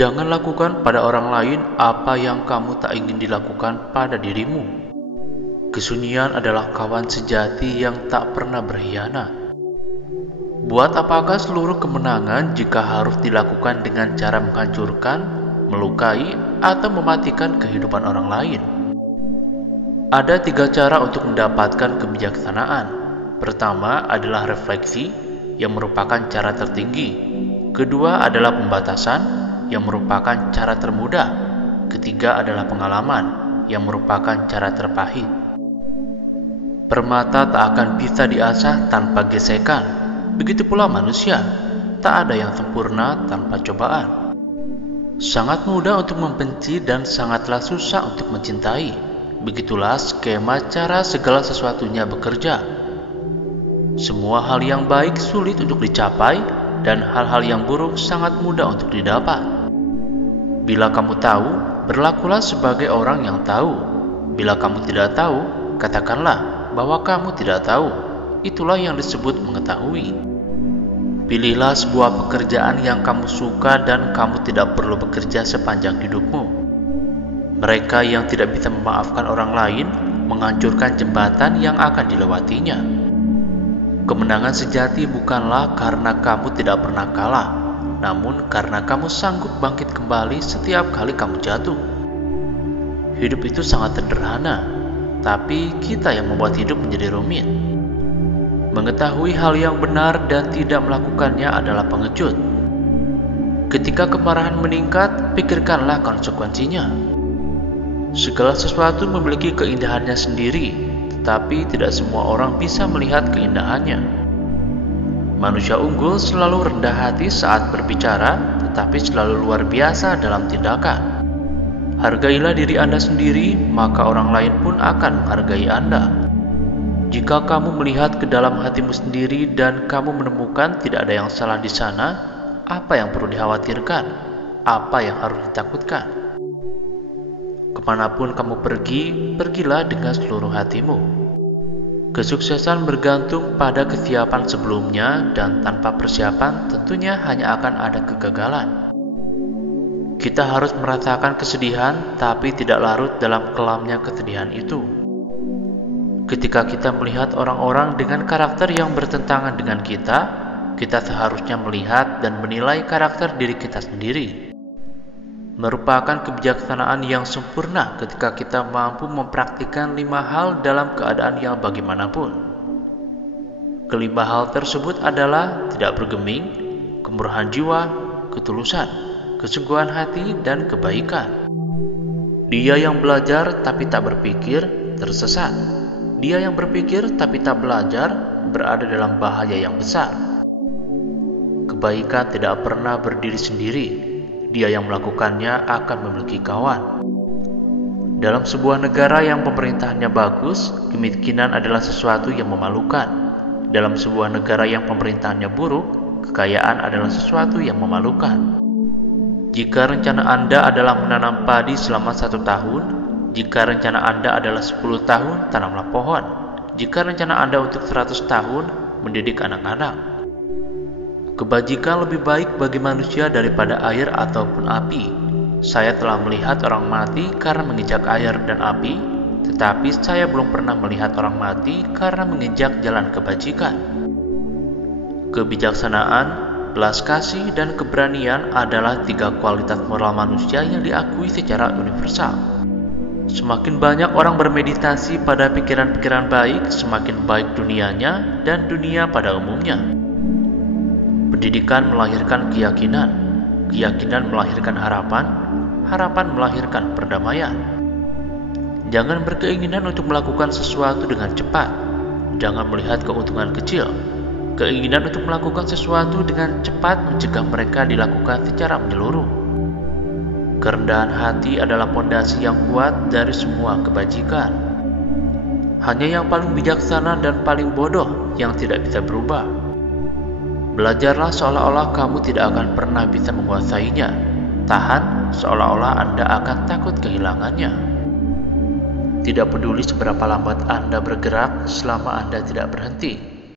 Jangan lakukan pada orang lain apa yang kamu tak ingin dilakukan pada dirimu. Kesunyian adalah kawan sejati yang tak pernah berkhianat. Buat apakah seluruh kemenangan jika harus dilakukan dengan cara menghancurkan, melukai, atau mematikan kehidupan orang lain? Ada 3 cara untuk mendapatkan kebijaksanaan. Pertama adalah refleksi, yang merupakan cara tertinggi. Kedua adalah pembatasan, yang merupakan cara termudah. Ketiga adalah pengalaman, yang merupakan cara terpahit. Permata tak akan bisa diasah tanpa gesekan. Begitu pula manusia, tak ada yang sempurna tanpa cobaan. Sangat mudah untuk membenci dan sangatlah susah untuk mencintai. Begitulah skema cara segala sesuatunya bekerja. Semua hal yang baik sulit untuk dicapai, dan hal-hal yang buruk sangat mudah untuk didapat. Bila kamu tahu, berlakulah sebagai orang yang tahu. Bila kamu tidak tahu, katakanlah bahwa kamu tidak tahu. Itulah yang disebut mengetahui. Pilihlah sebuah pekerjaan yang kamu suka dan kamu tidak perlu bekerja sepanjang hidupmu. Mereka yang tidak bisa memaafkan orang lain menghancurkan jembatan yang akan dilewatinya. Kemenangan sejati bukanlah karena kamu tidak pernah kalah, namun karena kamu sanggup bangkit kembali setiap kali kamu jatuh. Hidup itu sangat sederhana, tapi kita yang membuat hidup menjadi rumit. Mengetahui hal yang benar dan tidak melakukannya adalah pengecut. Ketika kemarahan meningkat, pikirkanlah konsekuensinya. Segala sesuatu memiliki keindahannya sendiri, tetapi tidak semua orang bisa melihat keindahannya. Manusia unggul selalu rendah hati saat berbicara, tetapi selalu luar biasa dalam tindakan. Hargailah diri Anda sendiri, maka orang lain pun akan menghargai Anda. Jika kamu melihat ke dalam hatimu sendiri dan kamu menemukan tidak ada yang salah di sana, apa yang perlu dikhawatirkan? Apa yang harus ditakutkan? Kemanapun kamu pergi, pergilah dengan seluruh hatimu. Kesuksesan bergantung pada kesiapan sebelumnya, dan tanpa persiapan tentunya hanya akan ada kegagalan. Kita harus merasakan kesedihan, tapi tidak larut dalam kelamnya kesedihan itu. Ketika kita melihat orang-orang dengan karakter yang bertentangan dengan kita seharusnya melihat dan menilai karakter diri kita sendiri. Merupakan kebijaksanaan yang sempurna ketika kita mampu mempraktikkan 5 hal dalam keadaan yang bagaimanapun. Kelima hal tersebut adalah tidak bergeming, kemurahan jiwa, ketulusan, kesungguhan hati, dan kebaikan. Dia yang belajar tapi tak berpikir, tersesat. Dia yang berpikir tapi tak belajar, berada dalam bahaya yang besar. Kebaikan tidak pernah berdiri sendiri. Dia yang melakukannya akan memiliki kawan. Dalam sebuah negara yang pemerintahannya bagus, kemiskinan adalah sesuatu yang memalukan. Dalam sebuah negara yang pemerintahannya buruk, kekayaan adalah sesuatu yang memalukan. Jika rencana Anda adalah menanam padi selama 1 tahun, jika rencana Anda adalah 10 tahun, tanamlah pohon. Jika rencana Anda untuk 100 tahun, mendidik anak-anak. Kebajikan lebih baik bagi manusia daripada air ataupun api. Saya telah melihat orang mati karena menginjak air dan api, tetapi saya belum pernah melihat orang mati karena menginjak jalan kebajikan. Kebijaksanaan, belas kasih, dan keberanian adalah 3 kualitas moral manusia yang diakui secara universal. Semakin banyak orang bermeditasi pada pikiran-pikiran baik, semakin baik dunianya dan dunia pada umumnya. Pendidikan melahirkan keyakinan, keyakinan melahirkan harapan, harapan melahirkan perdamaian. Jangan berkeinginan untuk melakukan sesuatu dengan cepat. Jangan melihat keuntungan kecil. Keinginan untuk melakukan sesuatu dengan cepat mencegah mereka dilakukan secara menyeluruh. Kerendahan hati adalah pondasi yang kuat dari semua kebajikan. Hanya yang paling bijaksana dan paling bodoh yang tidak bisa berubah. Belajarlah seolah-olah kamu tidak akan pernah bisa menguasainya. Tahan seolah-olah Anda akan takut kehilangannya. Tidak peduli seberapa lambat Anda bergerak selama Anda tidak berhenti.